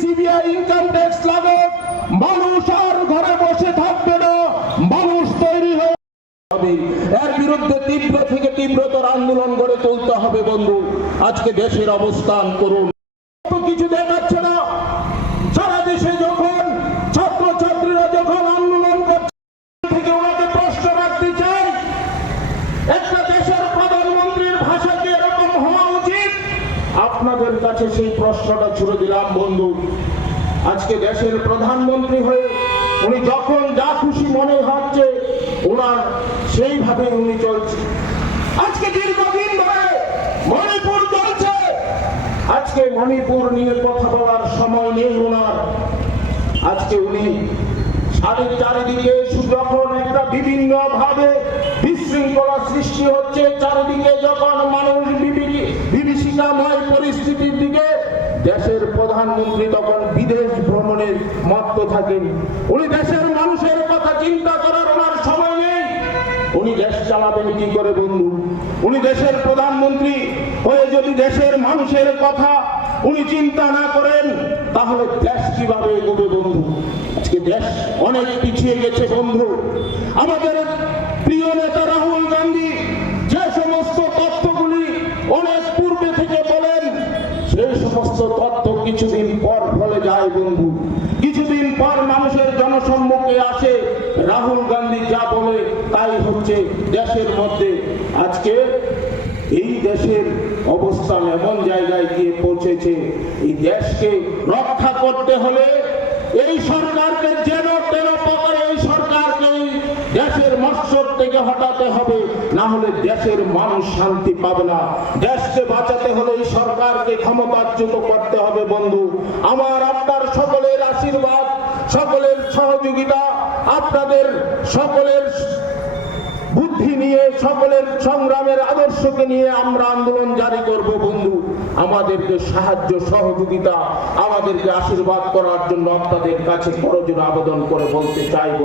CBI income tax লাগুক, মানুষ আর ঘরে বসে থাকবে না, মানুষ তৈরি হবে। এর বিরুদ্ধে তীব্র থেকে তীব্রতর আন্দোলন গড়ে তুলতে হবে বন্ধু। আজকে দেশের অবস্থান করুন, কিছু দেখাচ্ছে না। সারা দেশে যখন ছাত্রছাত্রীরা যখন আন্দোলন করছে, থেকে ওনাকে প্রশ্ন রাখতে চাই, একটা দেশের প্রধানমন্ত্রীর ভাষা কি এরকম হওয়া উচিত? আপনাদের কাছে সেই প্রশ্নটা ছুড়ে দিলাম বন্ধু। আজকে দেশের প্রধানমন্ত্রী হয়ে উনি যখন যা খুশি মনে হচ্ছে ওনার সেইভাবে উনি চলছে। আজকে দীর্ঘদিন ধরে মণিপুর চলছে, আজকে মণিপুর নিয়ে কথা বলার সময় নেই ওনার। আজকে উনি চারিদিকে যখন একটা বিভিন্ন ভাবে বিশৃঙ্খলা সৃষ্টি হচ্ছে, চারিদিকে যখন মানুষ বিভীষিকাময় পরিস্থিতির দিকে, দেশের প্রধানমন্ত্রী তখন বিদেশ ভ্রমণে মত্ত থাকেন। উনি দেশের মানুষের কথা চিন্তা করার ওনার সময় নেই। উনি দেশ চালাবেন কি করে বন্ধু? উনি দেশের প্রধানমন্ত্রী হয়ে যদি দেশের মানুষের কথা উনি চিন্তা না করেন, তাহলে দেশ কিভাবে এগোবে বন্ধু? আজকে দেশ অনেক পিছিয়ে গেছে বন্ধু। আমাদের প্রিয় নেতা রাহুল গান্ধী যে সমস্ত তথ্যগুলি অনেক পূর্বে থেকে বলেন, সেই সমস্ত তথ্য কিছুদিন পর বলে যায় বন্ধু। কিছুদিন পর মানুষের জনসম্মুখে আসে, রাহুল গান্ধী যা বলে তাই হচ্ছে দেশের মধ্যে। আজকে এই দেশের অবস্থান এমন জায়গায় গিয়ে পৌঁছেছে, এই দেশকে রক্ষা করতে হলে এই সরকারকে যেন তেন প্রকারে এই সরকারকে দেশের মস্তক থেকে হটাতে হবে, না হলে দেশের মানুষ শান্তি পাবে না। দেশকে বাঁচাতে হলে এই সরকারকে ক্ষমতাচ্যুত করতে হবে বন্ধু। আমার আপনার সকলের আশীর্বাদ, সকলের সহযোগিতা, আপনাদের সকলের বুদ্ধি নিয়ে, সকলের সংগ্রামের আদর্শকে নিয়ে আমরা আন্দোলন জারি করব বন্ধু। আমাদেরকে সাহায্য সহযোগিতা, আমাদেরকে আশীর্বাদ করার জন্য আপনাদের কাছে করজোড়ে আবেদন করে বলতে চাইব।